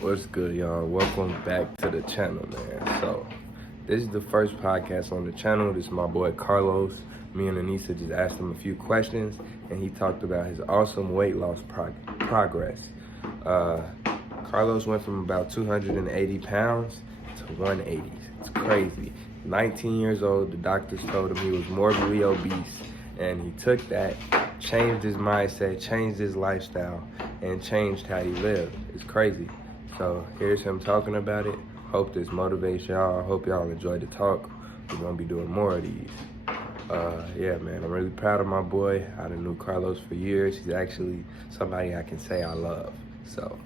What's good, y'all? Welcome back to the channel, man. So, this is the first podcast on the channel. This is my boy Carlos. Me and Anissa just asked him a few questions, and he talked about his awesome weight loss progress. Carlos went from about 280 pounds to 180. It's crazy. 19 years old, the doctors told him he was morbidly obese, and he took that, changed his mindset, changed his lifestyle, and changed how he lived. It's crazy. So here's him talking about it. Hope this motivates y'all. I hope y'all enjoy the talk. We're gonna be doing more of these. Yeah, man, I'm really proud of my boy. I done knew Carlos for years. He's actually somebody I can say I love. So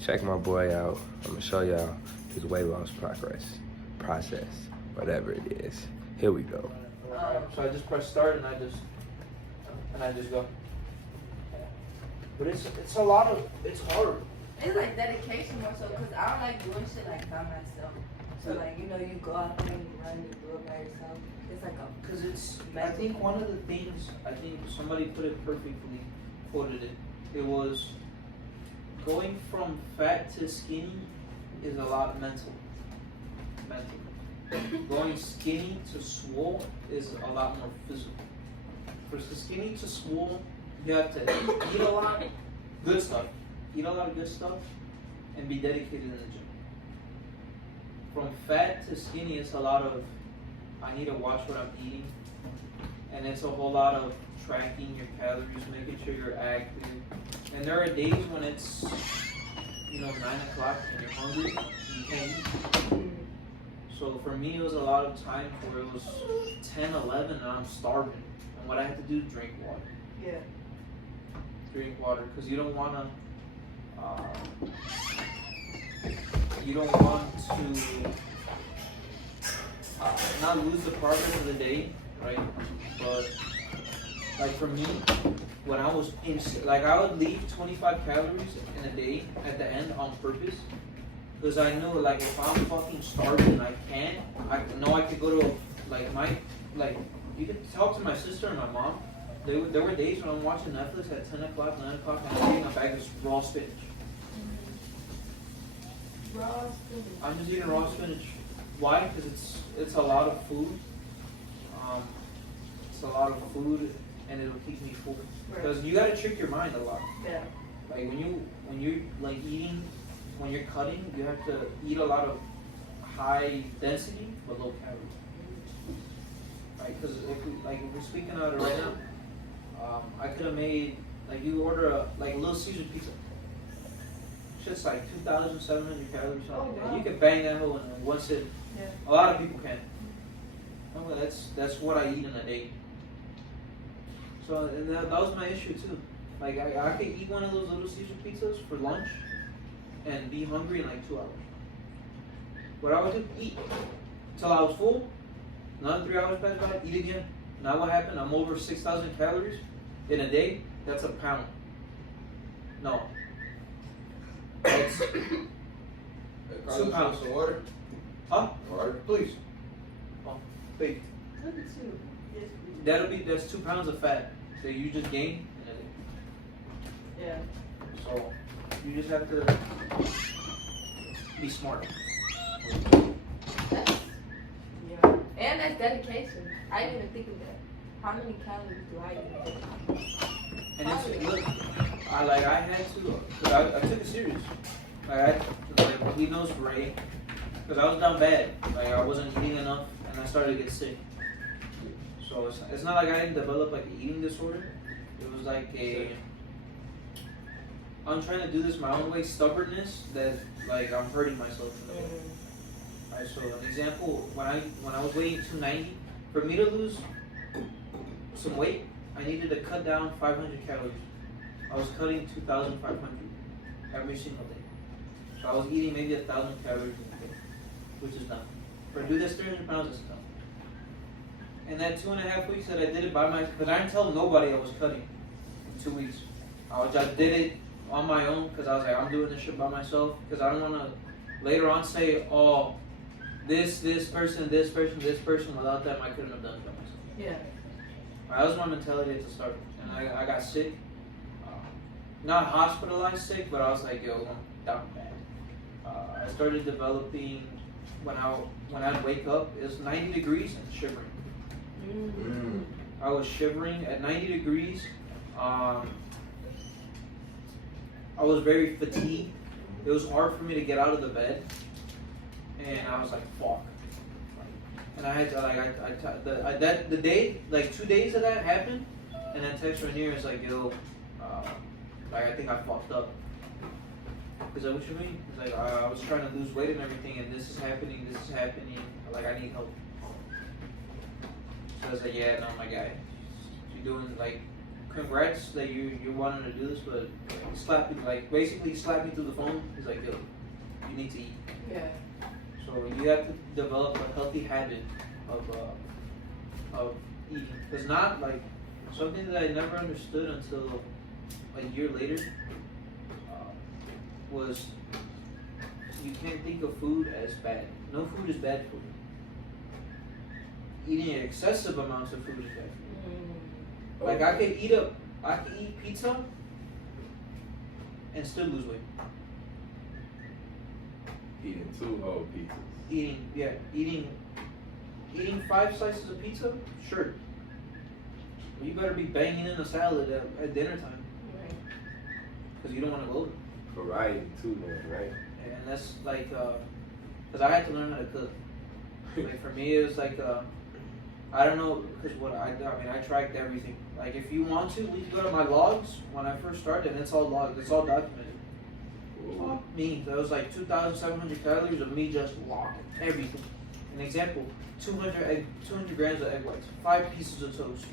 check my boy out. I'm gonna show y'all his weight loss process, whatever it is. Here we go. So I just press start and I just go. But it's hard. It's like dedication more so, because I don't like doing shit like by myself. So like, you go out there and you run, you do it by yourself. It's like I think one of the things, I think somebody put it perfectly, quoted it. It was going from fat to skinny is a lot mental. Going skinny to swole is a lot more physical. For skinny to swole, you have to eat a lot of good stuff. Eat a lot of good stuff and be dedicated in the gym. From fat to skinny, it's a lot of, I need to watch what I'm eating. And it's a whole lot of tracking your calories, making sure you're active. And there are days when it's, 9 o'clock and you're hungry, you can't eat. So for me, it was a lot of times where it was 10, 11, and I'm starving. And what I had to do is drink water. Yeah. Drink water, because you don't want to not lose the progress of the day, right? But like for me, when I was I would leave 25 calories in a day at the end on purpose, because I knew if I'm fucking starving and I know I could go to you could talk to my sister and my mom. There were days when I'm watching Netflix at 10 o'clock, 9 o'clock, and I'm eating a bag of raw spinach. Raw spinach. I'm just eating raw spinach. Why? Because it's a lot of food. It's a lot of food, and it'll keep me full. Because you gotta trick your mind a lot. Yeah. Like when you're eating, when you're cutting, you have to eat a lot of high density but low calories. Right? Because if we're speaking about it right now. I could have made, you order a Little Caesar pizza. Shit's 2,700 calories. Oh, wow. You can bang that whole in one sitting. Yeah. A lot of people can. Well, that's what I eat in a day. So and that was my issue too. I could eat one of those Little Caesar pizzas for lunch and be hungry in 2 hours. What I would do, eat till I was full. Another 3 hours passed by, eat again. Now what happened? I'm over 6,000 calories in a day. That's a pound. No. That's 2 pounds. Some water? Huh? Water, please. Oh, wait. Look at you. Yes, please. That's 2 pounds of fat that you just gained in a day. Yeah. So you just have to be smart. Yeah. And that's dedication. I didn't even think of that. How many calories do I eat? And it's look, I had to, cause I took it serious. I had complete nose spray, cause I was down bad. I wasn't eating enough, and I started to get sick. So it's not like I didn't develop an eating disorder. It was I'm trying to do this my own way, stubbornness that I'm hurting myself in the way. Alright, so an example, when I was weighing 290, for me to lose some weight, I needed to cut down 500 calories. I was cutting 2,500 every single day. So I was eating maybe 1,000 calories a day, which is nothing. For I do this 300 pounds, it's nothing. And that 2.5 weeks that I did it by myself, because I didn't tell nobody I was cutting in 2 weeks. I just did it on my own, because I was I'm doing this shit by myself, because I don't want to later on say, oh, this person, without them I couldn't have done it by myself. Yeah. That was my mentality at the start. And I got sick. Not hospitalized sick, but I was yo, I'm down bad. I started developing when I'd wake up. It was 90 degrees and shivering. I was shivering at 90 degrees. I was very fatigued. It was hard for me to get out of the bed, and I was like, "Fuck!" And I had to the day, like 2 days of that happened, and then text Rainier is like, "Yo, like I think I fucked up." Is that what you mean? It's like I was trying to lose weight and everything, and this is happening. Like I need help. So I was like, "Yeah, no, my guy, you're doing like." Congrats that you're wanting to do this, but he slapped me, like basically he slapped me through the phone. He's like, yo, you need to eat. Yeah. So you have to develop a healthy habit of eating. It's not like something that I never understood until a year later was you can't think of food as bad. No food is bad for you. Eating excessive amounts of food is bad for you. Like I could eat pizza and still lose weight. Eating 2 whole pizzas. Eating 5 slices of pizza, sure. But you better be banging in a salad at dinner time. Because you don't want to bloat. Variety too, man, right? And that's like, because I had to learn how to cook. Like for me, it was like, I don't know, because I tracked everything. Like if you want to, we can go to my logs when I first started, and it's all logged, it's all documented. Fuck me, that was like 2,700 calories of me just logging everything. An example, 200 grams of egg whites, 5 pieces of toast.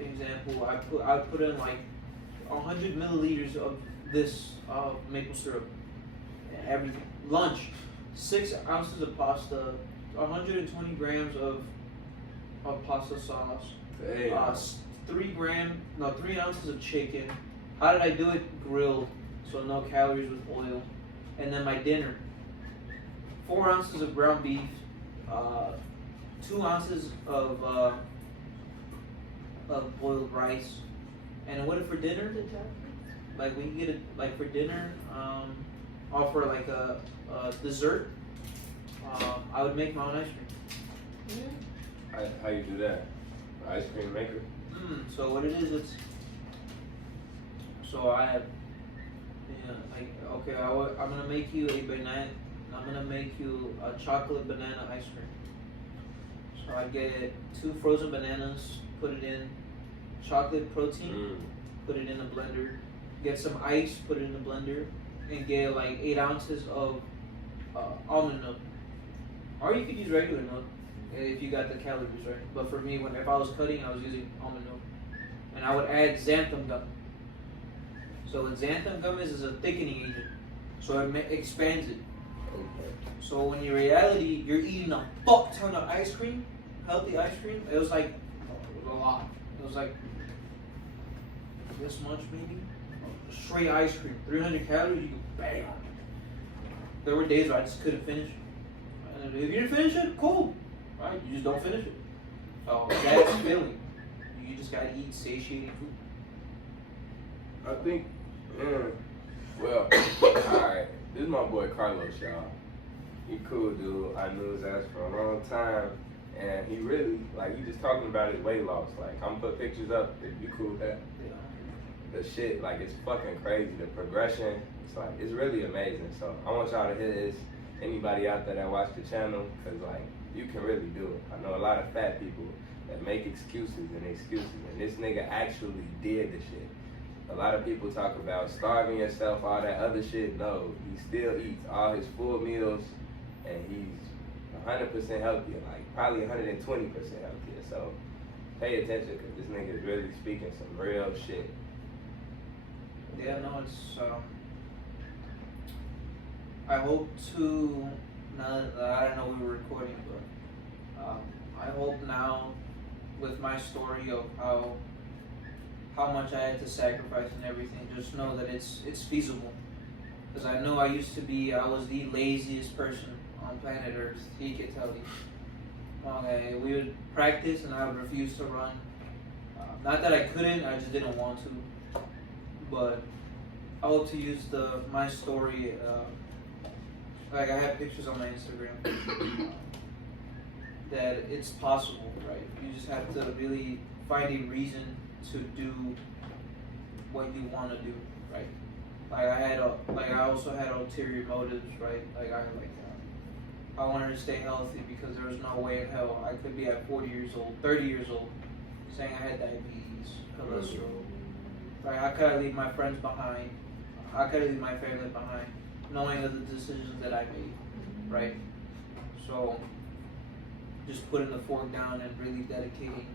Example, I put in like 100 milliliters of this maple syrup, and everything. Lunch, 6 ounces of pasta, 120 grams of pasta sauce, 3 ounces of chicken. How did I do it? Grilled, so no calories with oil. And then my dinner, 4 ounces of ground beef, 2 ounces of boiled rice. And what if for dinner? Like we can get it like for dinner, offer like a dessert. I would make my own ice cream. How you do that? Ice cream maker? So what it is, it's so I have, like okay, I'm gonna make you a banana. I'm gonna make you a chocolate banana ice cream. So I get 2 frozen bananas, put it in chocolate protein, put it in a blender. Get some ice, put it in the blender, and get like 8 ounces of almond milk. Or you could use regular milk if you got the calories right. But for me, if I was cutting, I was using almond milk. And I would add xanthan gum. So what xanthan gum is a thickening agent. So it expands it. Okay. So when in reality, you're eating a fuck ton of ice cream, healthy ice cream, it was a lot. It was like this much maybe. Straight ice cream, 300 calories, you could bang on it. There were days where I just couldn't finish. And if you didn't finish it, cool. Right? You just don't finish it. So that's filling. You just gotta eat satiating food. I think, well, alright. This is my boy Carlos, y'all. He cool dude. I knew his ass for a long time. And he really, like, he just talking about his weight loss. Like, I'm gonna put pictures up if you cool with that. Yeah. The shit, like, it's fucking crazy. The progression, it's really amazing. So I want y'all to hear this. Anybody out there that watch the channel, because, like, you can really do it. I know a lot of fat people that make excuses, and this nigga actually did the shit. A lot of people talk about starving yourself, all that other shit. No, he still eats all his full meals, and he's 100% healthier, like probably 120% healthier. So pay attention, because this nigga is really speaking some real shit. Yeah, no, it's, I hope to, now that I don't know we were recording, but I hope now with my story of how much I had to sacrifice and everything, just know that it's feasible. Because I know I was the laziest person on planet Earth, he could tell you. Okay, we would practice and I would refuse to run. Not that I couldn't, I just didn't want to. But I hope to use my story. Like I have pictures on my Instagram that it's possible, right? You just have to really find a reason to do what you want to do, right? Like I also had ulterior motives, right? I wanted to stay healthy because there was no way in hell I could be at 40 years old, 30 years old, saying I had diabetes, cholesterol. Like how could I leave my friends behind? How could I leave my family behind, knowing of the decisions that I made, right? So just putting the fork down and really dedicating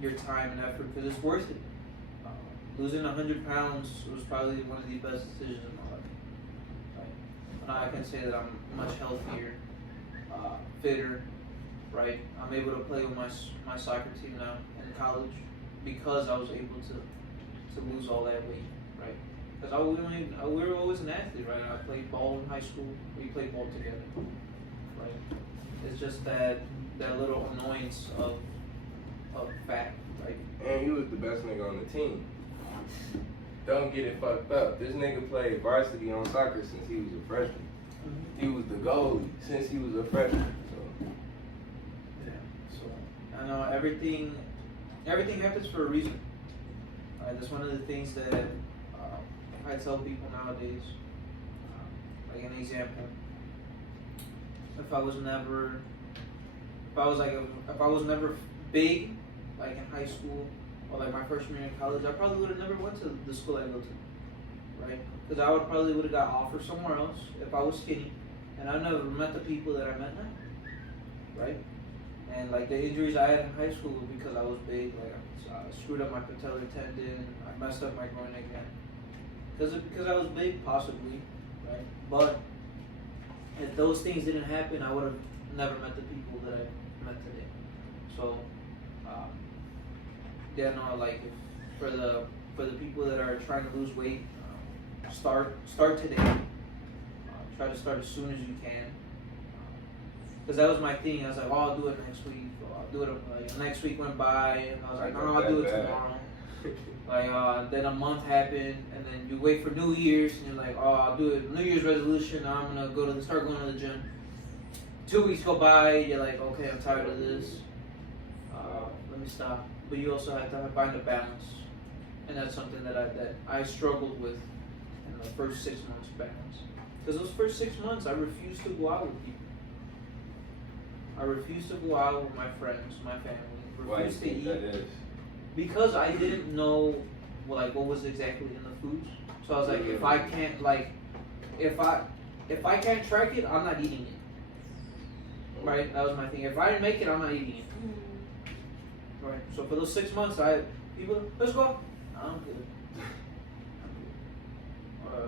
your time and effort because it's worth it. Losing 100 pounds was probably one of the best decisions in my life. Right? Now I can say that I'm much healthier, fitter, right? I'm able to play with my soccer team now in college because I was able to lose all that weight, right? Because we were always an athlete, right? I played ball in high school. We played ball together, right? It's just that little annoyance of fat, right? And he was the best nigga on the team. Don't get it fucked up. This nigga played varsity on soccer since he was a freshman. Mm-hmm. He was the goalie since he was a freshman. So. Yeah. So I know everything happens for a reason. Right? That's one of the things that I tell people nowadays. Like an example, if I was never big, like in high school or like my freshman year in college, I probably would have never went to the school I go to, right? Because I probably would have got offered somewhere else if I was skinny, and I never met the people that I met now, right? And like the injuries I had in high school were because I was big. Like I screwed up my patellar tendon, I messed up my groin again, because I was big, possibly, right? But if those things didn't happen, I would have never met the people that I met today. So, yeah, no, like for the people that are trying to lose weight, start today. Try to start as soon as you can. Because that was my thing. I was like, oh, I'll do it next week. Or I'll do it. Like, next week went by, and I was like, no, I'll do it tomorrow. Like, then a month happened, and then you wait for New Year's, and you're like, oh, I'll do it. New Year's resolution. Now I'm gonna start going to the gym. 2 weeks go by, you're like, okay, I'm tired of this. Let me stop. But you also have to find a balance, and that's something that I struggled with in the first 6 months. Balance, because those first 6 months, I refused to go out with people. I refused to go out with my friends, my family. Why do you think that is? Because I didn't know what was exactly in the foods. So I was like, if I can't if I can't track it, I'm not eating it. Right? That was my thing. If I didn't make it, I'm not eating it. Right. So for those 6 months, people, let's go. I'm good.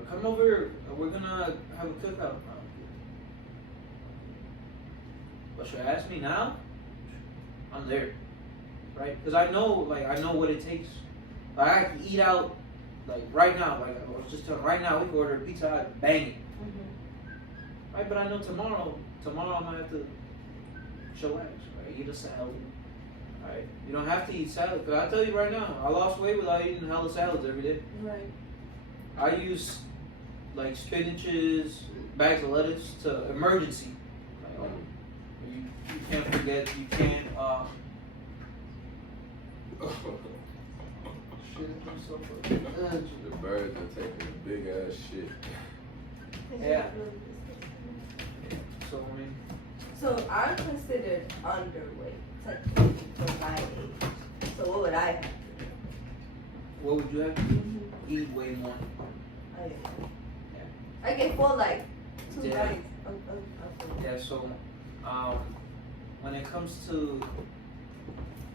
Come over. We're gonna have a cookout. But should I ask me now? I'm there, right? Because I know what it takes. Like, I can eat out, like right now. Like I was just telling, right now we can order a Pizza Hut, bang it. Right, but I know tomorrow I might have to chillax, right? Eat a salad. Right? You don't have to eat salad. Because I tell you right now, I lost weight without eating hella salads every day. Right. I use like spinaches, bags of lettuce to emergency. Like, you can't forget. You can't. The birds are taking a big ass shit. Yeah. So I mean. So I'm considered underweight technically for my age. So what would I have to do? What would you have to do? Eat way more. I get full like 2 Yeah. bites. Yeah. So, when it comes to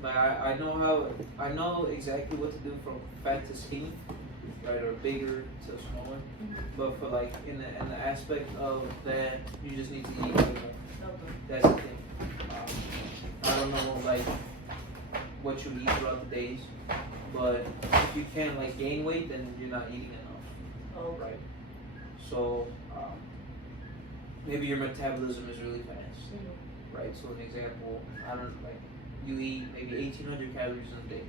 like I know exactly what to do from fat to skinny, right, or bigger to smaller. But for like in the aspect of that, you just need to eat way more. That's the thing. I don't know like what you eat throughout the days, but if you can't like gain weight, then you're not eating enough. Oh, right. So maybe your metabolism is really fast, right? So an example, I don't like you eat maybe 1,800 calories in a day.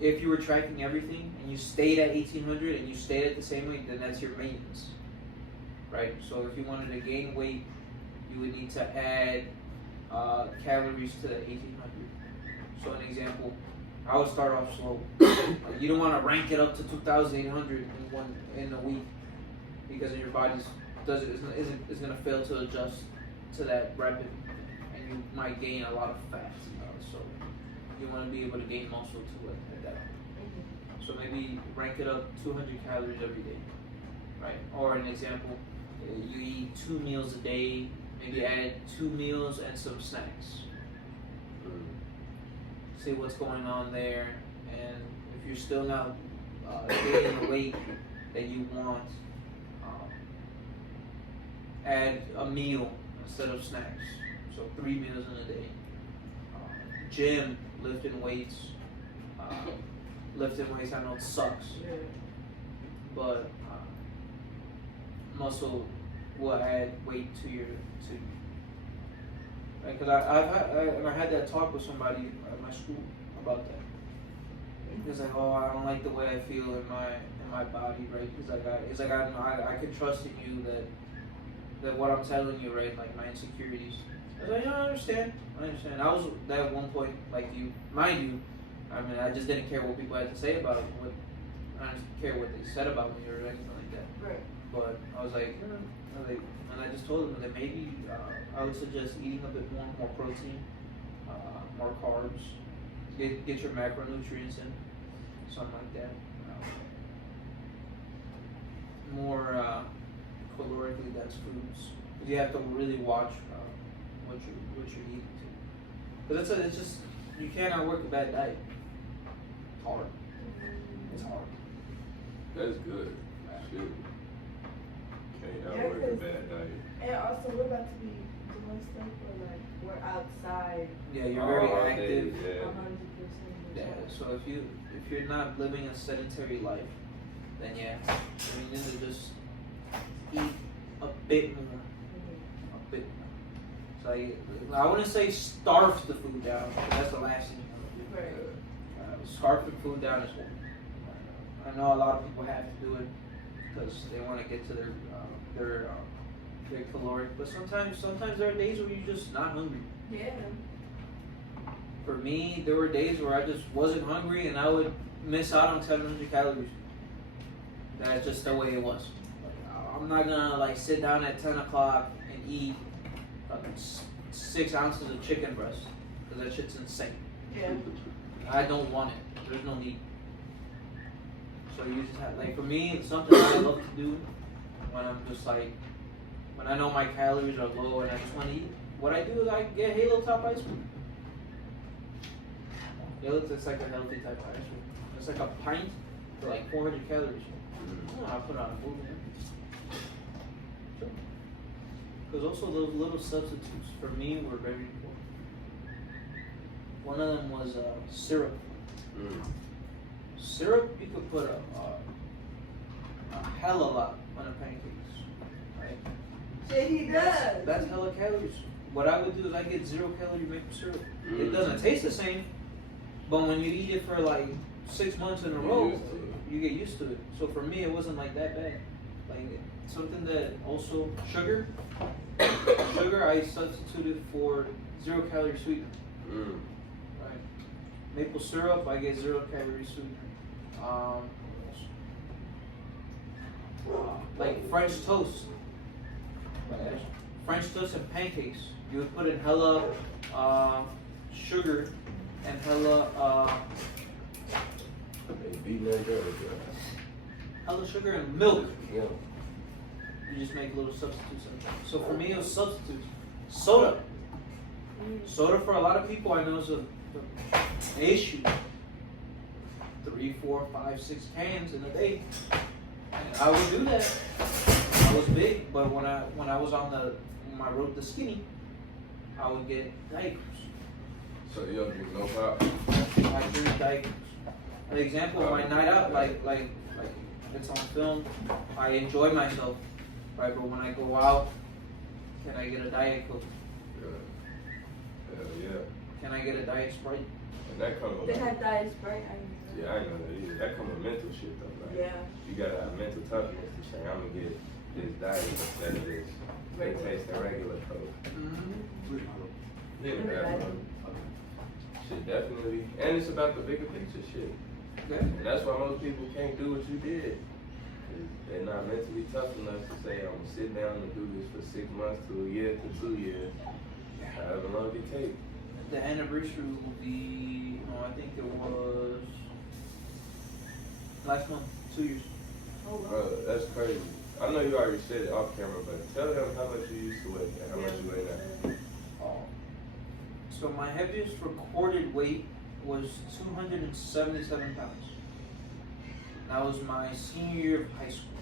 if you were tracking everything and you stayed at 1800 and you stayed at the same weight, then that's your maintenance, right? So if you wanted to gain weight, you would need to add calories to the 1800. So an example, I would start off slow. You don't want to rank it up to 2,800 in a week, because then your body's is going to fail to adjust to that rapid, and you might gain a lot of fat. So you want to be able to gain muscle to it at that point. So maybe rank it up 200 calories every day, right? Or an example, you eat 2 meals a day, maybe add 2 meals and some snacks. See what's going on there, and if you're still not gaining the weight that you want, add a meal instead of snacks. So 3 meals in a day. Gym, lifting weights. Lifting weights, I know it sucks, but muscle will add weight to your because I had that talk with somebody at my school about that. It's like, oh, I don't like the way I feel in my body, right? It's like I can trust in you that what I'm telling you, right? Like my insecurities. I was like, yeah, I understand. I was at one point like you, mind you. I mean, I just didn't care what people had to say about it. I didn't care what they said about me or anything like that. Right. But I was like, and I just told them that maybe I would suggest eating a bit more protein, more carbs, get your macronutrients in, something like that. More calorically dense foods. You have to really watch what you're eating too. Because it's just, you cannot work a bad diet. It's hard. It's hard. That's good. Shit. Can't Yeah, work a bad diet. And also, we're about to be doing stuff where like we're outside. Yeah, you're very active. Yeah. 100%. Yeah. So if you're not living a sedentary life, then yeah, you need to just eat a bit more. A bit more. So I wouldn't say starve the food down, because that's the last thing you want to do. Right. Starve the food down is horrible. I know a lot of people have to do it because they want to get to their caloric, but sometimes there are days where you're just not hungry. Yeah. For me, there were days where I just wasn't hungry and I would miss out on 700 calories. That's just the way it was. I'm not gonna like sit down at 10 o'clock and eat 6 ounces of chicken breast, because that shit's insane. Yeah. I don't want it. There's no need. So you just have, like, for me, it's something I love to do when I'm just like, when I know my calories are low and I just want to eat. What I do is I get Halo Top ice cream. It's like a healthy type of ice cream. It's like a pint for like 400 calories. I'll put on a food, man. Because also those little substitutes for me were very important. One of them was syrup. Syrup, you could put a hell of a lot on the pancakes, right? Shit, he does. That's hella calories. What I would do is I get 0 calorie maple syrup. It doesn't taste the same, but when you eat it for like 6 months in a row, you get used to it. So for me, it wasn't like that bad. Like something that also sugar I substituted for 0 calorie sweetener. Right. Maple syrup, I get 0 calorie sweetener. Like French toast. French toast and pancakes. You would put in hella sugar and hella sugar and milk. Yeah. You just make little substitutes. So for me, it was substitutes. Soda. Soda for a lot of people I know is an issue. 3, 4, 5, 6 cans in a day. And I would do that. I was big, but when I was on my road to skinny, I would get Diet Cokes. So you don't drink no pop? I drink Diet Cokes. An example of my night out, like it's on film. I enjoy myself, right? But when I go out, can I get a Diet Coke? Yeah. Hell yeah. Can I get a Diet Sprite? And that comes They had Diet Sprite. Yeah, I know that either. That come with mental shit though. Like, Yeah. you gotta have mental toughness to say, I'm gonna get this diet instead of this. They taste the regular Coke. Yeah, definitely. Shit, definitely. And it's about the bigger picture shit. Yeah. And that's why most people can't do what you did. 'Cause they're not mentally tough enough to say, I'm gonna sit down and do this for 6 months to a year to 2 years. However long it takes. The anniversary will be, I think it was last month, 2 years. Oh, wow. Bro, that's crazy. I know you already said it off camera, but tell them how much you used to weigh and how much you weigh now. So my heaviest recorded weight was 277 pounds. That was my senior year of high school.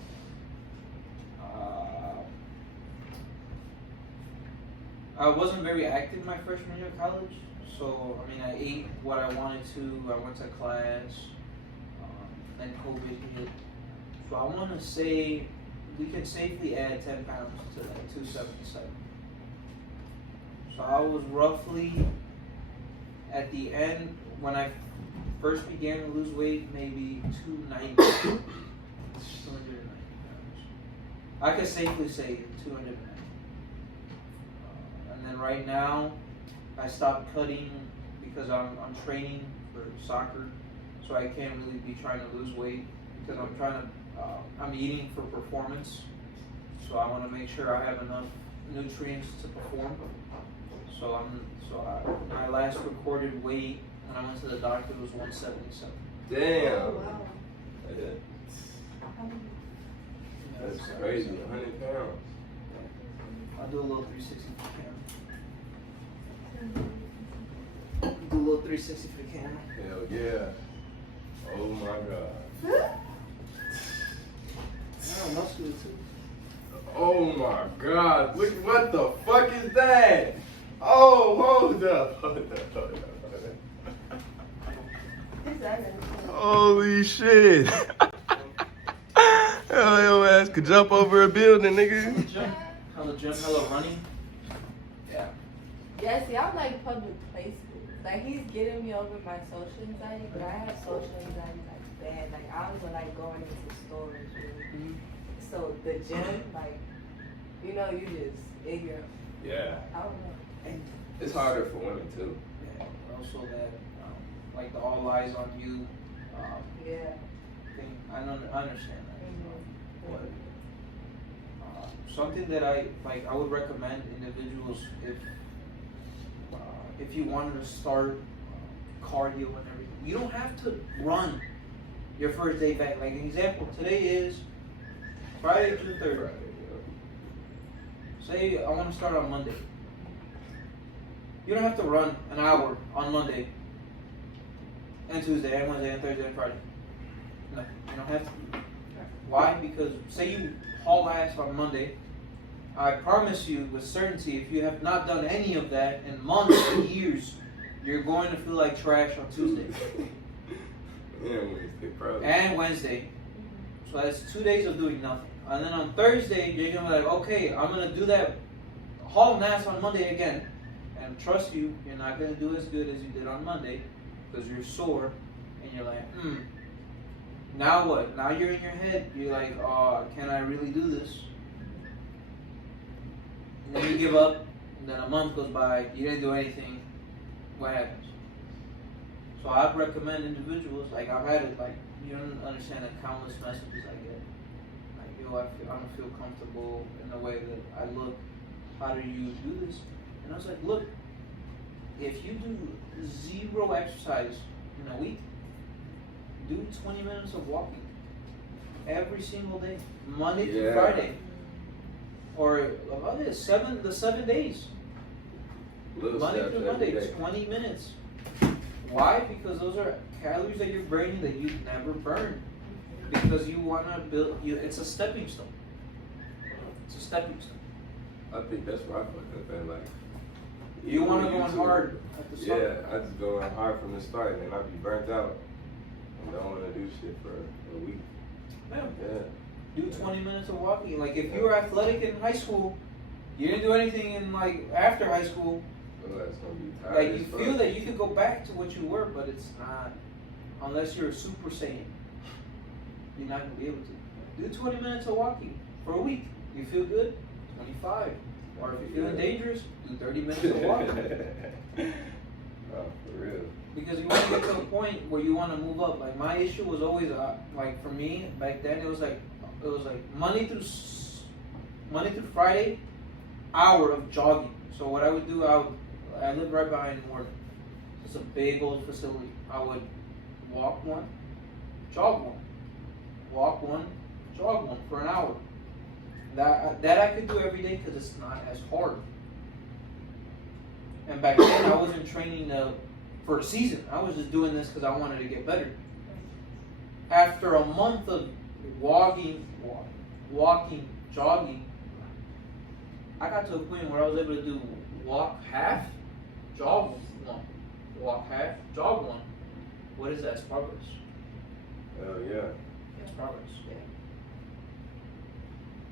I wasn't very active my freshman year of college, so I mean I ate what I wanted to. I went to class, then COVID hit. So I want to say we can safely add 10 pounds to that 277. So I was roughly at the end when I first began to lose weight, maybe 290. 290 pounds. I could safely say 290. And then right now, I stopped cutting because I'm training for soccer, so I can't really be trying to lose weight because I'm trying to. I'm eating for performance, so I want to make sure I have enough nutrients to perform. So my last recorded weight when I went to the doctor was 177. Damn. Oh, wow. That's crazy. 100 pounds. I'll do a little 360 for the camera. Do a little 360 for the camera. Hell yeah. Oh my god. Yeah, muscular too. Oh my god. Look, what the fuck is that? Oh, hold up. Holy shit. Hell, your ass could jump over a building, nigga. Hella jump, hella running. Yeah. Yeah, see, I'm like public places. Like, he's getting me over my social anxiety, but I have social anxiety like bad. Like, I don't even like going into stores, really. So, the gym, like, you just ignorant. Yeah. I don't know. And It's harder for women too. yeah, also that like the all eyes on you Yeah. thing. I understand that. Mhm. But something that I would recommend individuals if you wanted to start cardio and everything. You don't have to run your first day back. Like an example, today is Friday, June 3rd. Say I want to start on Monday. You don't have to run an hour on Monday and Tuesday and Wednesday and Thursday and Friday. No, you don't have to. Why? Because say you haul ass on Monday, I promise you with certainty, if you have not done any of that in months and years, you're going to feel like trash on Tuesday. Wednesday, probably. And Wednesday. So that's 2 days of doing nothing. And then on Thursday, you're going to be like, okay, I'm going to do that hauling ass on Monday again. And trust you, you're not going to do as good as you did on Monday because you're sore and you're like, now what? Now you're in your head. You're like, can I really do this? And then you give up, and then a month goes by, you didn't do anything. What happens? So I'd recommend individuals, like I've had it, like you don't understand the countless messages I get. Like, yo, I don't feel comfortable in the way that I look. How do you do this? And I was like, look, if you do 0 exercise in a week, do 20 minutes of walking every single day, Monday through Friday, or about the 7 days, Monday through Monday, 20 minutes. Why? Because those are calories that you're burning that you never burn. Because you want to build. It's a stepping stone. It's a stepping stone. I think that's where I fucked up at. Like, You want to go in hard at the start. Yeah, I just go in hard from the start, and I be burnt out, and don't want to do shit for a week. Do 20 minutes of walking. Like if you were athletic in high school, you didn't do anything in like after high school. Oh, that's gonna be tired. Like you feel that you could go back to what you were, but it's not unless you're a Super Saiyan, you're not gonna be able to. Do 20 minutes of walking for a week. You feel good? 25. Or if you're feeling dangerous, do 30 minutes of walking. Oh, for real. Because you want to get to a point where you want to move up. Like my issue was always like for me back then it was like Monday through Friday, hour of jogging. So what I would do, I lived right behind Morton. It's a big old facility. I would walk one, jog one, walk one, jog one for an hour. That I could do every day because it's not as hard. And back then I wasn't training for a season. I was just doing this because I wanted to get better. After a month of walking, jogging, I got to a point where I was able to do walk half, jog one. Walk half, jog one. What is that? It's progress. Oh yeah. It's progress.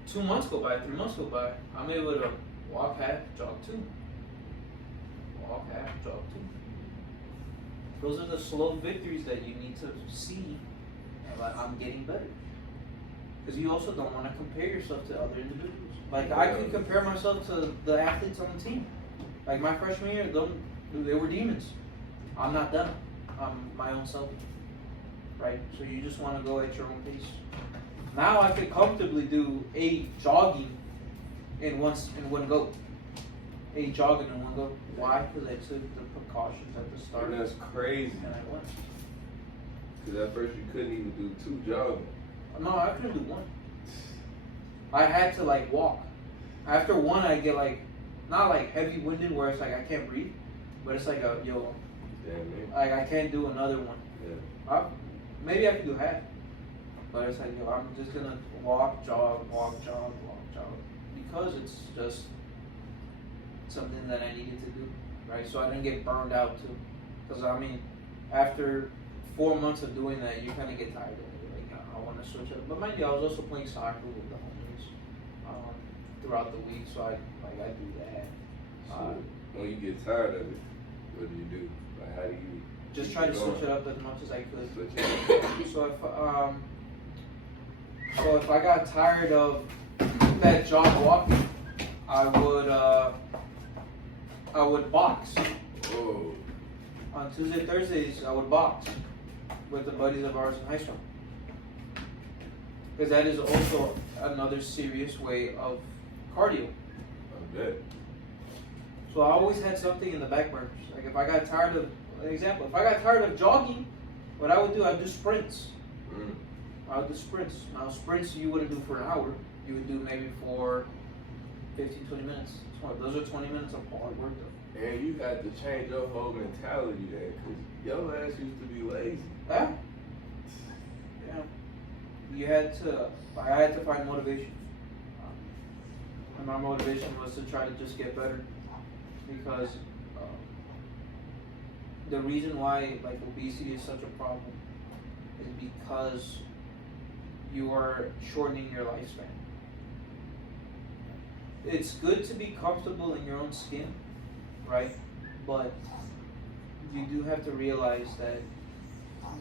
2 months go by, 3 months go by. I'm able to walk half, jog two. Walk half, jog two. Those are the slow victories that you need to see. And like, I'm getting better. Because you also don't want to compare yourself to other individuals. Like I could compare myself to the athletes on the team. Like my freshman year, they were demons. I'm not them. I'm my own self. Right? So you just want to go at your own pace. Now I could comfortably do 8 jogging in one go. 8 jogging in one go. Why? Because I took the precautions at the start. And that's crazy. And I went. Because at first you couldn't even do 2 jogging. No, I couldn't do 1. I had to like walk. After 1, I get like, not like heavy winded where it's like I can't breathe, but it's like like I can't do another one. Yeah. Maybe I could do half. But it's like, I'm just gonna walk, jog, because it's just something that I needed to do, right? So I didn't get burned out too. Because I mean, after 4 months of doing that, you kind of get tired of it. Like, I want to switch up. But mind you, I was also playing soccer with the homies throughout the week, so I do that. So when you get tired of it, what do you do? Like, how do you just try to switch it up as much as I could. Switch it up. So if I got tired of that jog walking, I would box. Whoa. On Tuesday, Thursdays, I would box with the buddies of ours in high school. Because that is also another serious way of cardio. I bet. So I always had something in the back burners. Like if I got tired of, an example, if I got tired of jogging, what I would do, I'd do sprints. I would do sprints. Now sprints you wouldn't do for an hour. You would do maybe for 15, 20 minutes. Those are 20 minutes of hard work though. And you had to change your whole mentality there, because your ass used to be lazy. Yeah. I had to find motivation. And my motivation was to try to just get better. Because the reason why like obesity is such a problem is because you are shortening your lifespan. It's good to be comfortable in your own skin, right? But you do have to realize that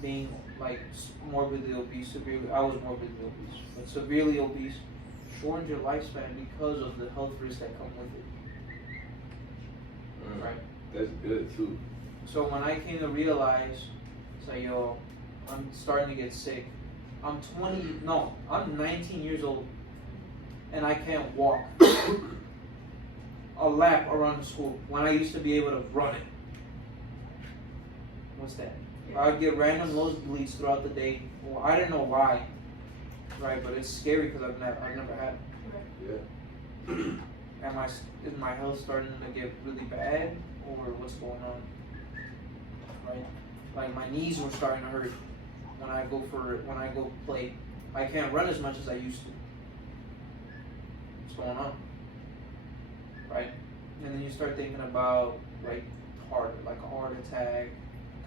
being like morbidly obese, I was morbidly obese, but severely obese shortens your lifespan because of the health risks that come with it. Right? That's good too. So when I came to realize, say, yo, I'm starting to get sick. I'm 19 years old, and I can't walk a lap around the school when I used to be able to run it. What's that? I would get random nosebleeds throughout the day. Well, I didn't know why, right? But it's scary because I've never had it. Yeah. Is my health starting to get really bad, or what's going on? Right? Like my knees were starting to hurt when I go play. I can't run as much as I used to. What's going on? Right? And then you start thinking about like a heart attack,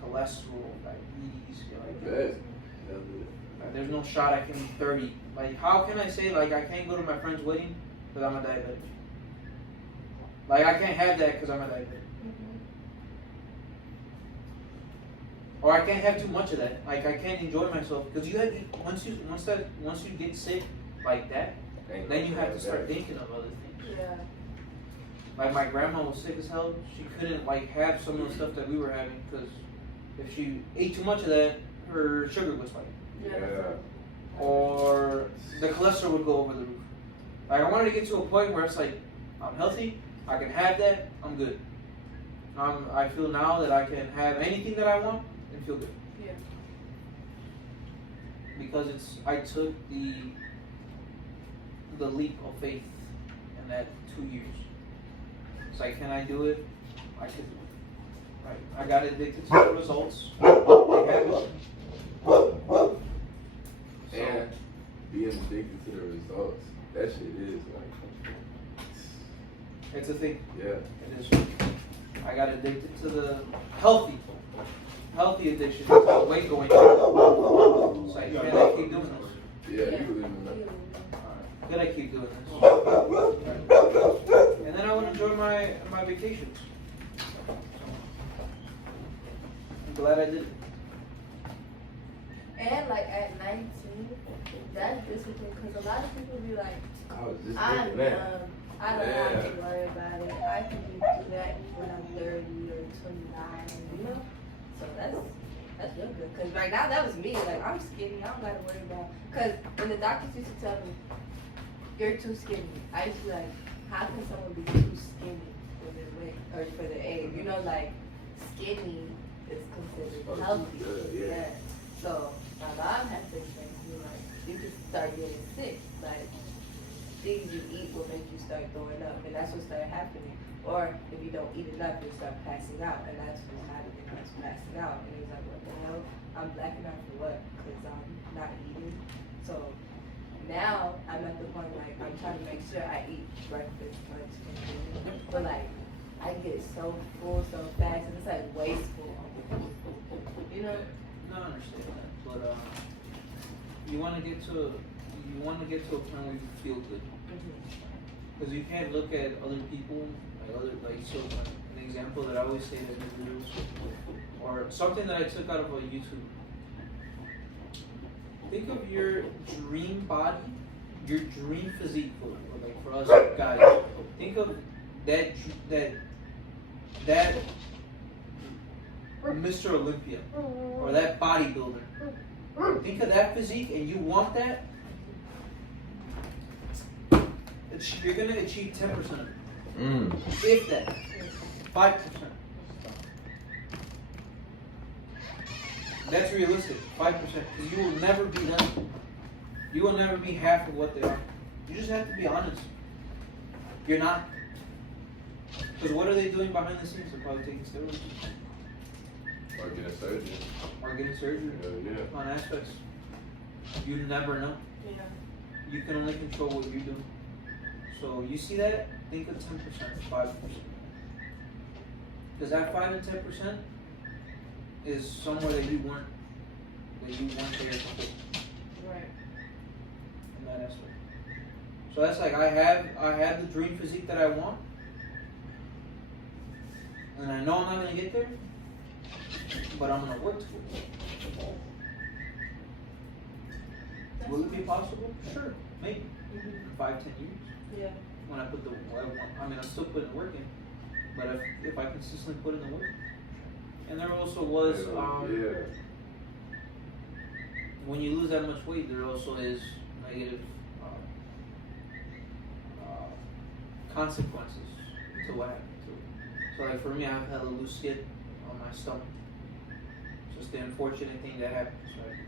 cholesterol, diabetes. You're like, there's no shot I can be 30. Like, how can I say like I can't go to my friend's wedding because I'm a diabetic? Like I can't have that because I'm a diabetic. or I can't have too much of that. Like I can't enjoy myself because you have once you get sick like that, then you have to start thinking of other things. Yeah. Like my grandma was sick as hell. She couldn't like have some of the stuff that we were having because if she ate too much of that, her sugar would spike. Yeah. Or the cholesterol would go over the roof. Like I wanted to get to a point where it's like I'm healthy, I can have that, I'm good. I feel now that I can have anything that I want and feel good. Yeah. Because I took the leap of faith in that 2 years. It's like, can I do it? I could do it. Right. I got addicted to the results. And being addicted to the results, that shit is like, It's a thing. yeah. It is. I got addicted to the healthy addiction, to the weight going down. It's like, can I keep doing this? Yeah, you believe in that. Can I keep doing this? And then I would enjoy my vacations. I'm glad I did it. And like at 19, that's discipline because a lot of people be like, I was just I'm thinking that. young, I don't have to worry about it. I can do that when I'm 30 or 29, you know? So that's real good. Because right now, that was me. Like, I'm skinny. I don't got to worry about it. Because when the doctors used to tell me, you're too skinny, I used to be like, how can someone be too skinny for their weight or for their age? You know, like, skinny is considered healthy. Yeah. So my mom had to explain to me, like, you can start getting sick. Like, things you eat will make you start throwing up, and that's what started happening. Or if you don't eat enough, you start passing out, and that's what's happening. I was passing out, and he was like, what the hell? I'm blacking out for what? Because I'm not eating. So now I'm at the point like I'm trying to make sure I eat breakfast, lunch, and dinner. But like I get so full so fast, and it's like wasteful. You know? No, I understand that, but you want to get to a point where you feel good, because you can't look at other people so an example that I always say that videos or something that I took out of a YouTube. Think of your dream body, your dream physique, for us guys. Think of that Mr. Olympia or that bodybuilder. Think of that physique, and you want that. You're gonna achieve 10% of it. If that, 5%. That's realistic, 5%. Because you will never be them. You will never be half of what they are. You just have to be honest. You're not. Because what are they doing behind the scenes? They're probably taking steroids. Or getting surgery. Or getting surgery. Yeah. On aspects. You never know. Yeah. You can only control what you do. So you see that? Think of 10%, 5%. Because that 5 and 10% is somewhere that you weren't there before. Right. In that aspect. So that's like I have the dream physique that I want, and I know I'm not gonna get there, but I'm gonna work towards it. Will it be possible? Sure, maybe. 5, 10 years. Yeah. When I put I'm still putting the work in, but if I consistently put in the work. And there also was when you lose that much weight, there also is negative consequences to what happened to it. So like for me, I've had a loose skin on my stomach. It's just the unfortunate thing that happens, right?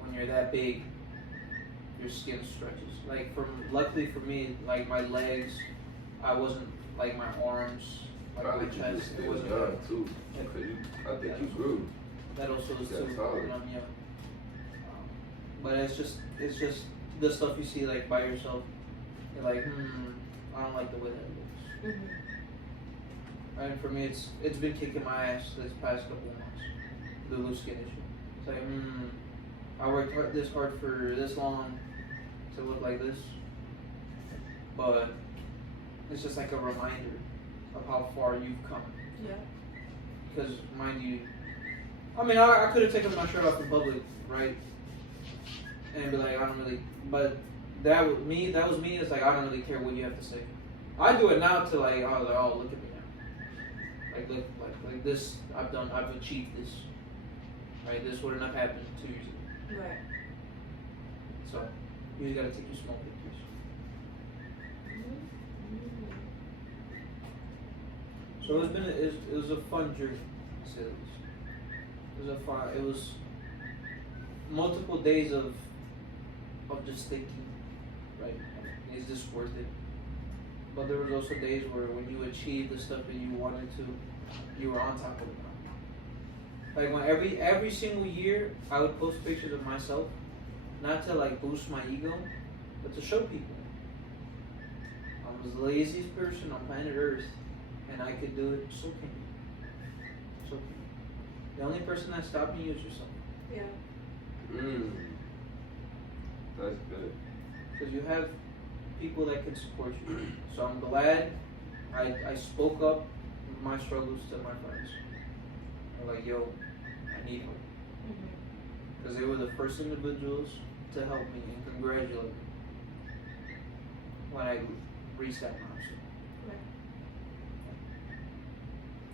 When you're that big, your skin stretches. Like luckily for me, like my legs, I wasn't like my arms, like my chest. It wasn't young too. I think you grew. That also is too. Solid. I'm young. But it's just the stuff you see like by yourself. You're like, I don't like the way that looks. Right? For me, it's been kicking my ass this past couple of months. The loose skin issue. It's like, I worked hard for this long to look like this, but it's just like a reminder of how far you've come. Yeah. Because mind you, I mean, I could have taken my shirt off in public, right? And be like, I don't really, but that was me. It's like, I don't really care what you have to say. I do it now to like, oh, look at me now. Like, look, like this, I've achieved this. Right? This wouldn't have happened 2 years ago. Right. So, you just gotta take your small pictures. So it was a fun journey, to say the least. It was multiple days of just thinking, right? Is this worth it? But there was also days where when you achieved the stuff that you wanted to, you were on top of it. Like when every single year I would post pictures of myself, not to like boost my ego, but to show people I was the laziest person on planet Earth, and I could do it. So can you. So can you. The only person that stopped me is yourself. Yeah. That's good. Because you have people that can support you. So I'm glad I spoke up with my struggles to my friends. They're like, yo, I need help. Because they were the first individuals to help me and congratulate me when I reached that milestone.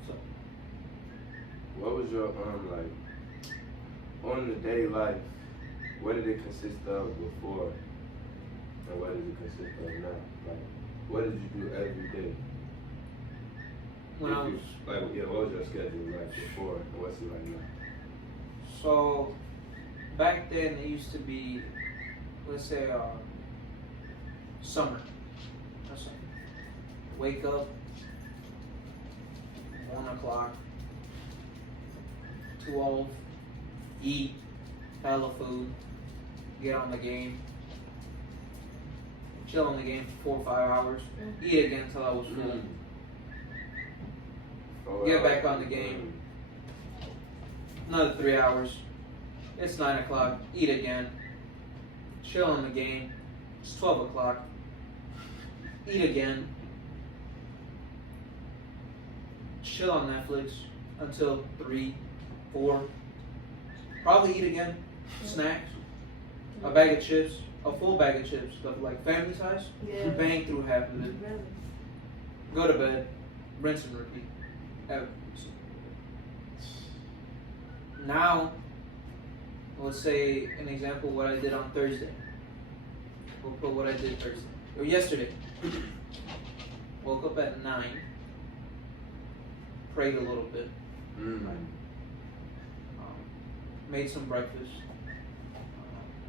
So, What was your like on the day life? What did it consist of before, and what does it consist of now? Like, what did you do every day? when I was What was your schedule like before, and what's it like now? So, back then it used to be, let's say, summer. That's it. Wake up, 1 o'clock, 12, eat, hella food, get on the game, chill on the game for 4 or 5 hours, eat again until I was full. Get back on the game. Another 3 hours. It's 9 o'clock. Eat again. Chill on the game. It's 12 o'clock. Eat again. Chill on Netflix until 3, 4. Probably eat again. Snacks. A bag of chips. A full bag of chips. But like family size. Yeah. Bang through half of it. Really? Go to bed. Rinse and repeat. Now, let's say an example what I did on Thursday. We'll put what I did Thursday or yesterday. Woke up at 9. Prayed a little bit. Made some breakfast.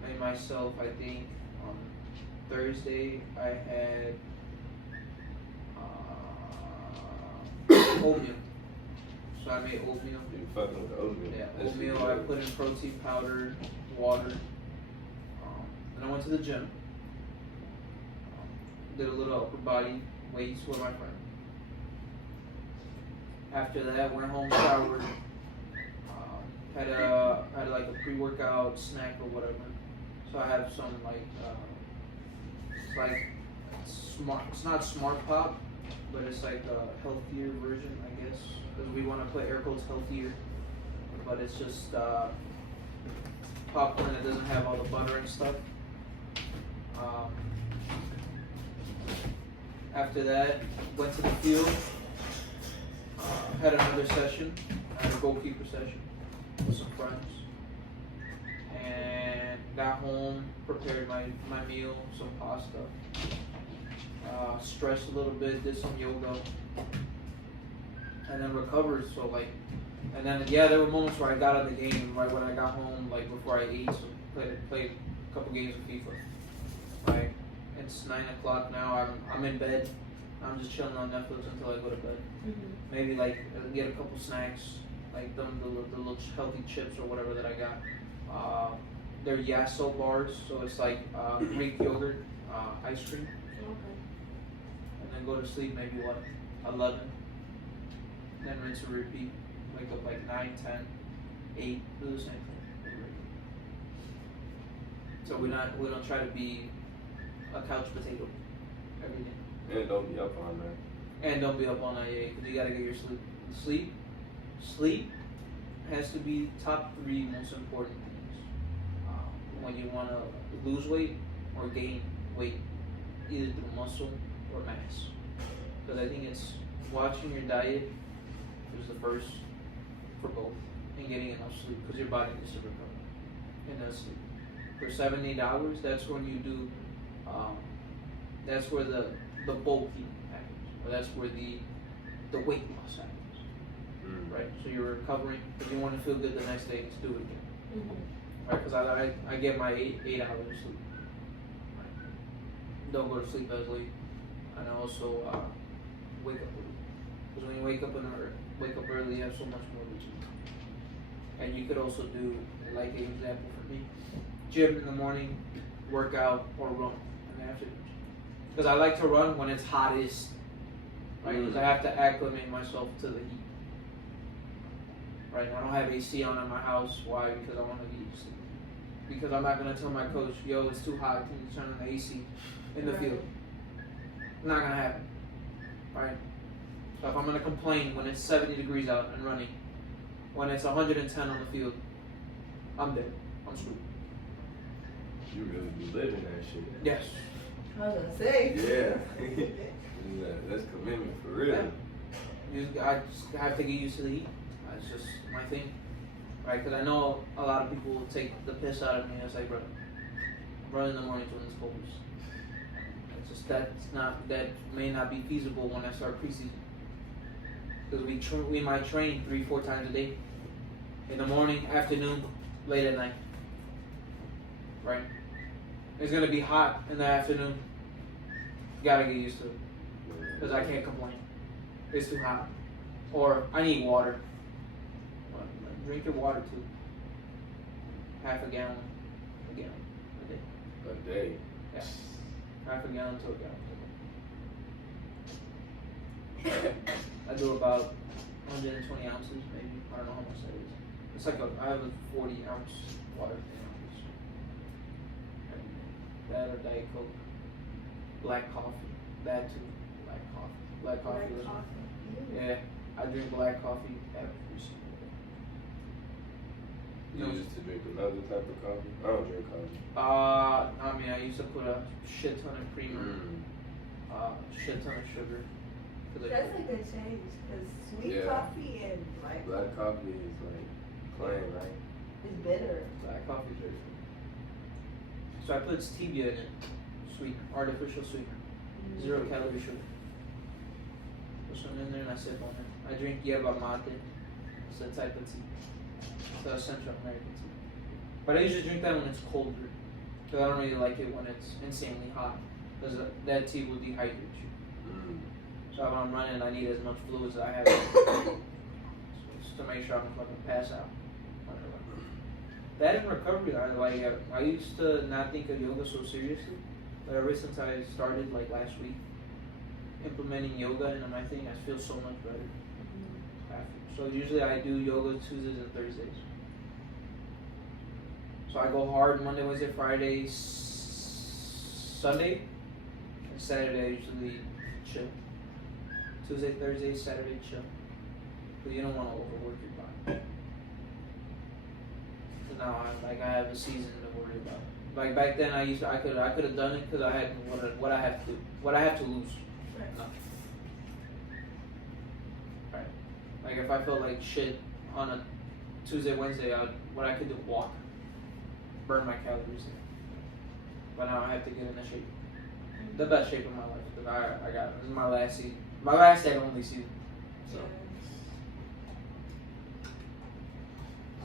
Made myself, I think, on Thursday I had oatmeal. So I made oatmeal. You fucking with the oatmeal. Yeah, That's oatmeal. what I you put in protein powder, water. Then I went to the gym. Did a little upper body weights with my friend. After that, went home, showered. Had like a pre-workout snack or whatever. So I have some like it's like smart. It's not Smart Pop, but it's like a healthier version, I guess, because we want to put air quotes healthier. But it's just popcorn that doesn't have all the butter and stuff. After that, went to the field. Had another session. I had a goalkeeper session with some friends. And got home, prepared my meal, some pasta. Stretched a little bit, did some yoga. And then recovered, so like, and then yeah, there were moments where I got on the game right when I got home, like before I ate, so played a couple games of FIFA. Right, it's 9 o'clock now. I'm in bed. I'm just chilling on Netflix until I go to bed. Maybe like get a couple snacks, like the little healthy chips or whatever that I got. They're Yasso bars, so it's like Greek yogurt ice cream. Okay. And then go to sleep maybe what 11. Then rinse and repeat. Wake up like 9, 10, 8. Do the same thing. So we don't try to be a couch potato every day. And don't be up all night. And don't be up all night, yeah, because you gotta get your sleep. Sleep has to be top 3 most important things when you want to lose weight or gain weight, either through muscle or mass. Because I think it's watching your diet is the first for both, and getting enough sleep because your body needs to recover. And that's sleep. For 7 8 hours, that's when you do. That's where the bulking happens, or that's where the weight loss happens. Right? So you're recovering. If you want to feel good the next day, just do it again. Right? Because I get my 8 hours of sleep. Right? Don't go to sleep as late, and I also wake up early. Because when you wake up early, you have so much more to do. And you could also do, like an example for me, gym in the morning, workout, or run in the afternoon. Because I like to run when it's hottest, right? Because I have to acclimate myself to the heat. Right? I don't have AC on in my house. Why? Because I want to be used to it. Because I'm not going to tell my coach, yo, it's too hot, can you turn on the AC in the field? Not going to happen. Right? So if I'm going to complain when it's 70 degrees out and running, when it's 110 on the field, I'm dead. I'm screwed. You really be living that shit. Yes. I was gonna say. Yeah. That's commitment for real. I just have to get used to the heat. That's just my thing. Right? Because I know a lot of people will take the piss out of me and it's like, bro, run in the morning when it's cold. It's just that may not be feasible when I start preseason. Because we might train 3-4 times a day. In the morning, afternoon, late at night. Right? It's going to be hot in the afternoon. Gotta get used to it. Because I can't complain. It's too hot. Or I need water. Drink your water too. Half a gallon a day. A day? Yeah. Half a gallon to a gallon. I do about 120 ounces, maybe. I don't know how much that is. It's like I have a 40-ounce water thing. That or Diet Coke. Black coffee. That too. Black coffee. Black coffee. Yeah, I drink black coffee every single day. You used to drink another type of coffee? I don't drink coffee. I mean, I used to put a shit ton of creamer, shit ton of sugar. That's a good change, because sweet coffee and black coffee is like plain, right? It's bitter. Black coffee is very sweet. So I put stevia in it, sweet, artificial sweetener, 0 calorie sugar. Put some in there and I sip on it. I drink yerba mate. It's a type of tea. It's a Central American tea. But I usually drink that when it's colder. Because I don't really like it when it's insanely hot. Because that tea will dehydrate you. So when I'm running, I need as much fluids as I have. Just to make sure I don't fucking pass out. That in recovery, I used to not think of yoga so seriously. But ever since I started last week, implementing yoga into my thing, I feel so much better. So usually I do yoga Tuesdays and Thursdays. So I go hard Monday, Wednesday, Friday, Sunday, and Saturday I usually chill. Tuesday, Thursday, Saturday, chill. But you don't want to overwork your body. So now I have a season to worry about. Like back then, I could have done it because I had what I have to lose. Nothing. Right. Like if I felt like shit on a Tuesday, Wednesday, what I could do, walk, burn my calories in. But now I have to get in the shape, the best shape of my life. Because I got this is my last season, my last and only season.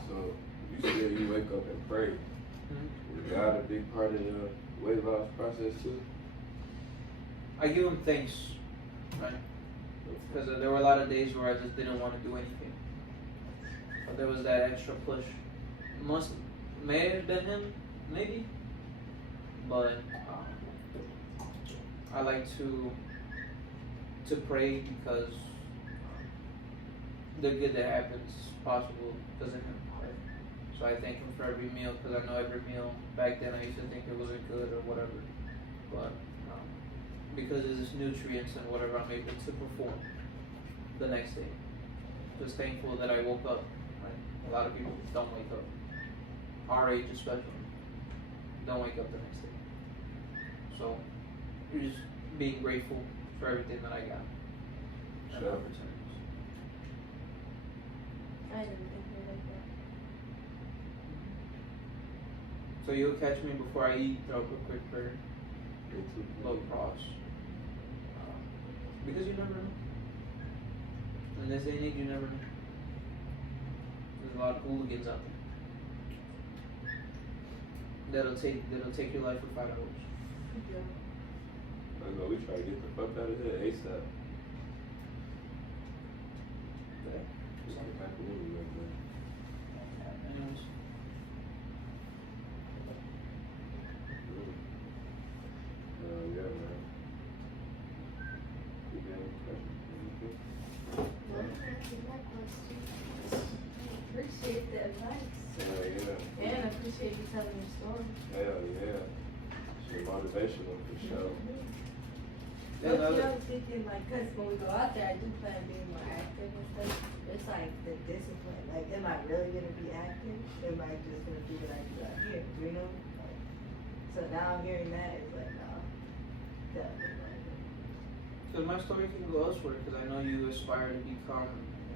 So you said you wake up and pray. Is God a big part of the weight loss process too? I give him thanks, right? Because there were a lot of days where I just didn't want to do anything. But there was that extra push. May have been him, maybe. But I like to pray because the good that happens is possible because of him. Right? So I thank him for every meal because I know every meal back then I used to think it wasn't good or whatever. But because of this nutrients and whatever, I'm able to perform the next day. Just thankful that I woke up, right? A lot of people don't wake up. Our age especially. Don't wake up the next day. So you're just being grateful for everything that I got. And Sure. opportunities. I didn't think of it like that. So you'll catch me before I eat, throw up a quick prayer, Me too. low cross. Because you never know. In this day and age, you never know. There's a lot of hooligans out there. That'll take your life for 5 hours. Yeah. I know we try to get the fuck out of here ASAP. Okay. Just get back in here, man. Anyways. Yeah, man. You got any questions? Anything? No, that's my question. Appreciate the advice. Yeah. And appreciate you telling your story. Hell yeah. Shit motivational for sure. Yeah, But no, I was thinking, like, cause when we go out there, I do plan on being more active and stuff. It's like the discipline. Like, am I really gonna be active? Am I just gonna do what I do out here? You know? Like, so now hearing that is like, no, definitely not. because my story can go elsewhere. Because I know you aspire to become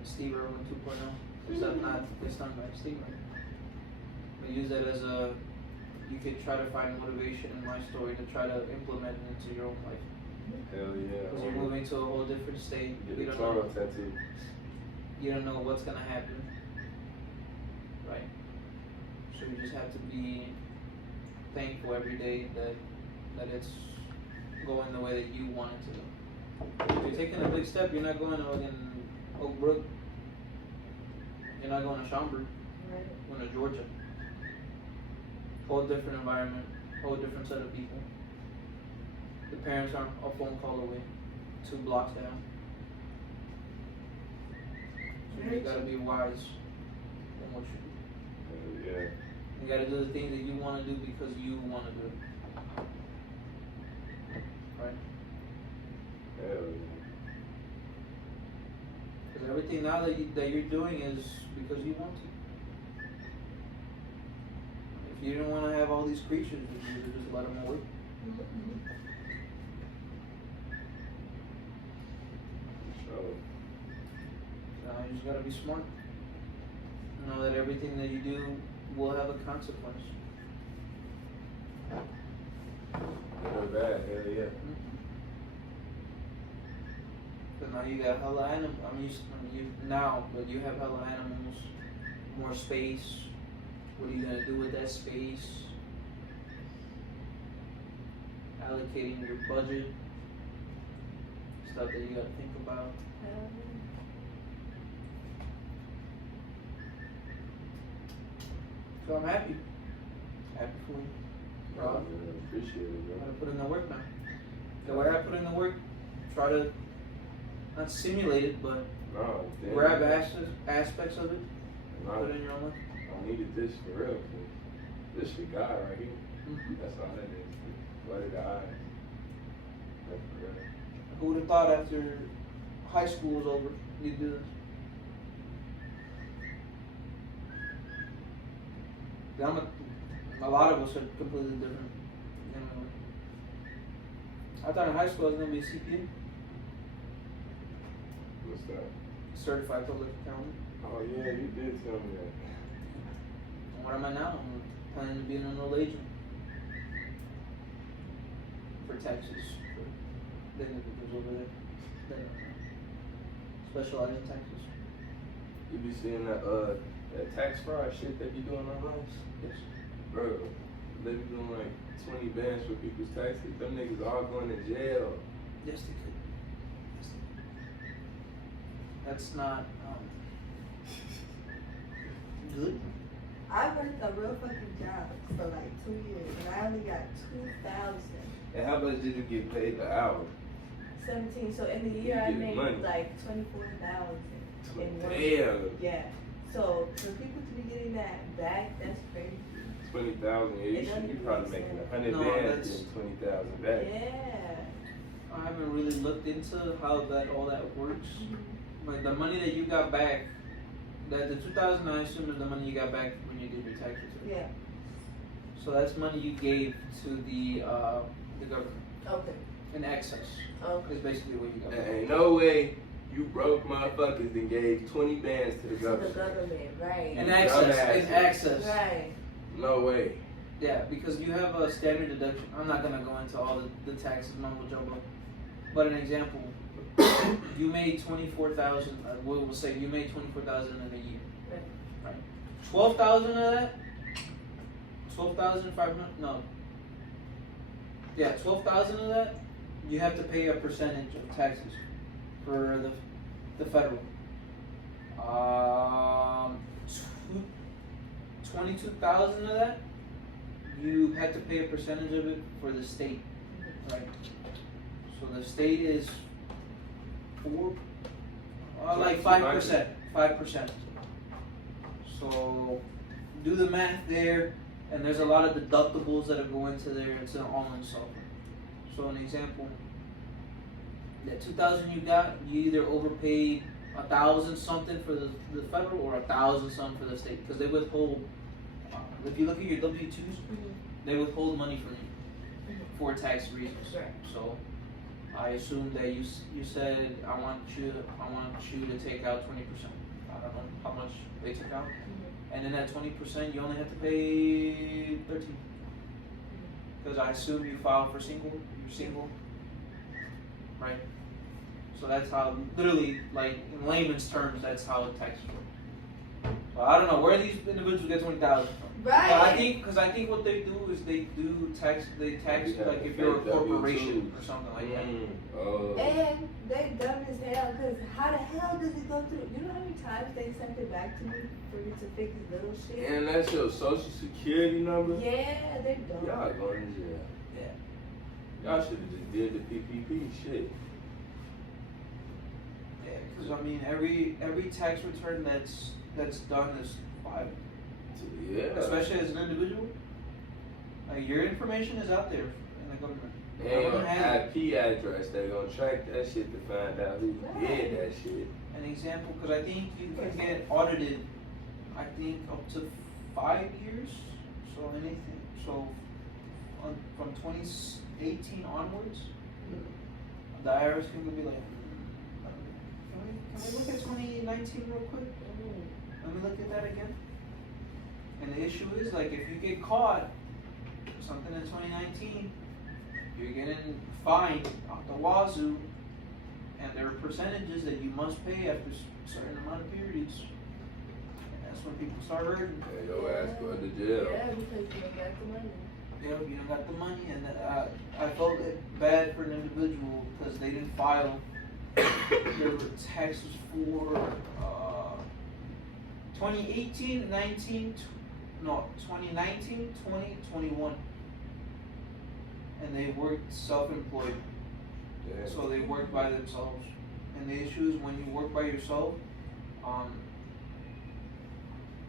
Steve Irwin 2.0. It's not like Steve Irwin. But use that as a. You could try to find motivation in my story to try to implement it into your own life. Hell yeah. Because you're moving to a whole different state. Get You the don't Toro know. tattoo. You don't know what's gonna happen. Right. So you just have to be thankful every day that it's going the way that you want it to go. If you're taking a big step, you're not going to fucking Oak Brook. You're not going to Schaumburg. Right? You're going to Georgia. Whole different environment, whole different set of people. The parents aren't a phone call away, 2 blocks down. So you gotta be wise in what you do. Hell yeah. You gotta do the things that you wanna do because you wanna do it. Right? Hell yeah. Because everything now that you're doing is because you want to. If you didn't want to have all these creatures, you would just let them away. So, Now you just gotta be smart. Know that everything that you do will have a consequence. good or bad, hell yeah. But now you got hella animals. But you have hella animals, more space. What are you gonna do with that space? Allocating your budget, stuff that you gotta think about. So I'm happy. Happy for you. Oh, man, appreciate it, I bro. gotta put in the work now. The way I put in the work, try to not simulate it, but No, damn. grab aspects of it, No, put it in your own life. I needed this for real. 'Cause this shit God right here. That's all that is. Blood of God. That's for real. Who would have thought after high school was over, you'd do this? A lot of us are completely different. I thought in high school I was going to be a CPA, What's that? certified public accountant. Oh yeah, you did tell me that. And what am I now? I'm planning to be an enrolled agent for taxes for the individuals over there that specialize in taxes. You be seeing that tax fraud shit they be doing online? Yes. Bro, they be doing like 20 bands for people's taxes. Them niggas all going to jail. Yes, they could. Yes, they could. That's not good. I worked a real fucking job for like 2 years and I only got 2,000. And how much did you get paid an hour? 17. So in the You year I get made money. like 24,000. in one- Damn. Yeah. So for people to be getting that back, that's crazy. 20,000. Yeah, It doesn't you make probably sense. making 100 No, bands that's- and 20,000 back. Yeah. I haven't really looked into how all that works. Like the money that you got back, the 2,000, I assume, is the money you got back when you did your tax return. Yeah. So that's money you gave to the government Okay. in excess. Okay. Is basically what you got. There ain't no way you broke motherfuckers and gave 20 bands to the To the government. government, right. In excess. In Dumbasses. excess. Right. No way. Yeah, because you have a standard deduction. I'm not gonna go into all the taxes mumbo jumbo, but an example, you made 24,000. We'll say you made 24,000 in a year, right? 12,000 of that, 12,500. No. Yeah, 12,000 of that, you have to pay a percentage of taxes for the federal. 22,000 of that, you had to pay a percentage of it for the state, right? So the state is like 5%, 5%. So do the math there, and there's a lot of deductibles that are going into there. It's an all-in software. So an example, that 2,000 you got, you either overpaid 1,000 something for the federal or 1,000 something for the state, because they withhold. If you look at your W-2s, they withhold money from you for tax reasons. Right. So I assume that you said I want you to take out 20%. I don't know how much they took out, and in that 20% you only have to pay 13. Because I assume you filed for single. You're single, right? So that's how, literally, like in layman's terms, that's how taxes work. So I don't know where these individuals get 20,000 from. Right. But I think what they do is they tax like if you're a corporation or something like that. And they dumb as hell, because how the hell does it go through? You know how many times they sent it back to me for me to fix little shit? And that's your social security number? Yeah, they're dumb. Y'all going to jail. Yeah. Y'all should have just did the PPP shit. Yeah, because I mean every tax return that's done is viable. Yeah. Especially as an individual. Like your information is out there in the government. The And government has it. IP address, they gonna track that shit to find out who did that shit. An example, because I think you can get audited, I think up to 5 years. So anything, from 2018 onwards, the IRS can be like, can we look at 2019 real quick? Let me look at that again. And the issue is, like, if you get caught for something in 2019, you're getting fined out the wazoo, and there are percentages that you must pay after a certain amount of periods. And that's when people start hurting. And your ass going to jail. Yeah, because you ain't got the money. You know, you don't got the money, and I felt it bad for an individual because they didn't file their taxes for 2018, 19, no, 2019, 20, 21. And they worked self-employed. Yeah. So they work by themselves. And the issue is when you work by yourself,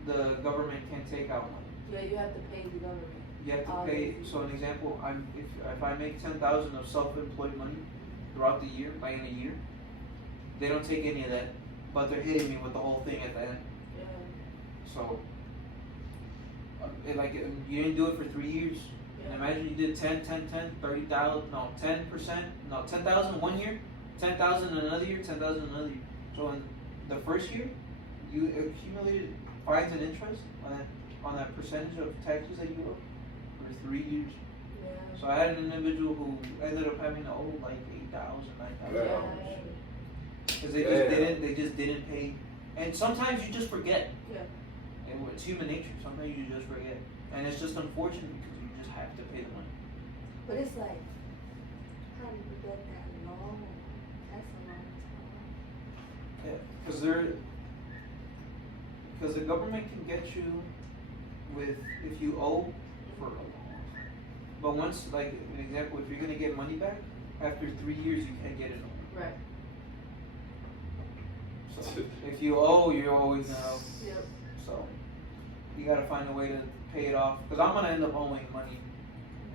the government can't take out money. Yeah, you have to pay the government. You have to pay. So an example, if I make 10,000 of self-employed money throughout the year, like in a year, they don't take any of that, but they're hitting me with the whole thing at the end. Yeah. So, you didn't do it for 3 years. And imagine you did 10, 30,000, no, 10%, no, 10,000 1 year, 10,000 another year, 10,000 another year. So in the first year, you accumulated fines and interest on that percentage of taxes that you owe for 3 years. Yeah. So I had an individual who ended up having to owe like $8,000, $9,000 because they just didn't pay. And sometimes you just forget. Yeah. And it's human nature. Sometimes you just forget, and it's just unfortunate because you just have to pay the money. But it's like, how do you get that long? That's a long time. Yeah, because the government can get you with if you owe for a long time. But once, like an example, if you're gonna get money back after 3 years, you can't get it no more. Right. So if you owe, you're always gonna owe. Yep. So you gotta find a way to pay it off. Because I'm gonna end up owing money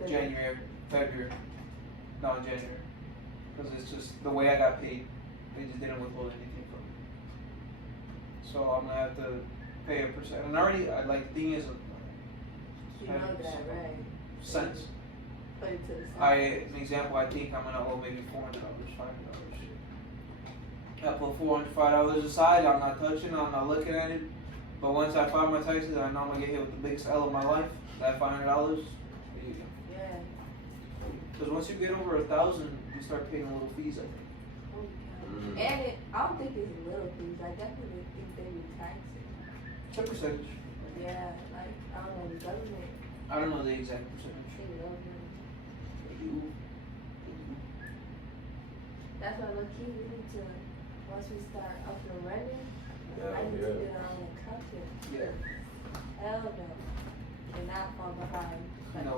January, February, no, January. Because it's just the way I got paid. They just didn't withhold anything from me. So I'm gonna have to pay a percent. And already, like, the thing is, You know that, right? cents. Put it to the side. An example, I think I'm gonna owe maybe $400, $500. I put $405 aside. I'm not touching it. I'm not looking at it. But once I file my taxes, I know I'm gonna get hit with the biggest L of my life. That $500. There you go. Yeah. Because once you get over 1,000, you start paying little fees. I think. Holy cow. Mm. And I don't think it's little things. I definitely think they be taxing. It's a percentage. Yeah, like, I don't know, the government, I don't know the exact percentage. they love money. You. That's why low key we need to, once we start up and running, Yeah, I need yeah. to get on the content. Yeah. Hell no. Cannot fall behind. No.